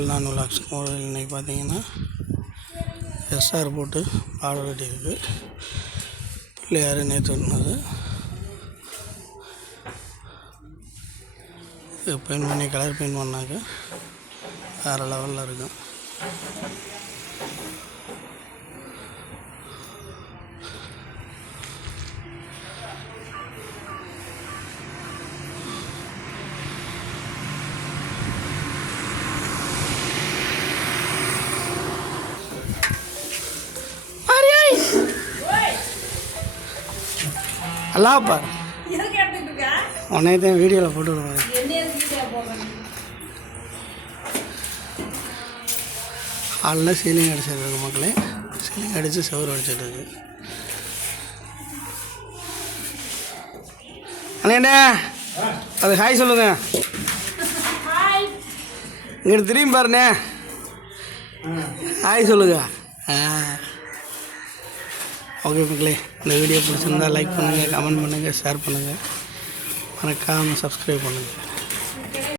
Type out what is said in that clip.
Tamil Nadu vlogs கோவில் இன்றைக்கி பார்த்தீங்கன்னா எஸ்ஆர் போட்டு ஆர்டர் கட்டியிருக்கு. பிள்ளையார் நேற்று சொன்னது பெயிண்ட் பண்ணி கலர் பெயிண்ட் பண்ணாக்க வேறு லெவலில் இருக்கும். அல்லாப்பா உன்னையதான் வீடியோவில் போட்டு விடுவாங்க. ஹாலில் சீலிங் அடிச்சிருக்கு மக்களே. சீலிங் அடித்து சவுறு அடிச்சிட்டு இருக்கு. அண்ணே அது ஹாய் சொல்லுங்க. இங்கிட்ட திரும்பி பாருண்ணே. ஹாய் சொல்லுங்க. ஓகே மக்களே, இந்த வீடியோ பிடிச்சிருந்தால் லைக் பண்ணுங்கள், கமெண்ட் பண்ணுங்கள், ஷேர் பண்ணுங்கள், மறக்காமல் சப்ஸ்கிரைப் பண்ணுங்கள்.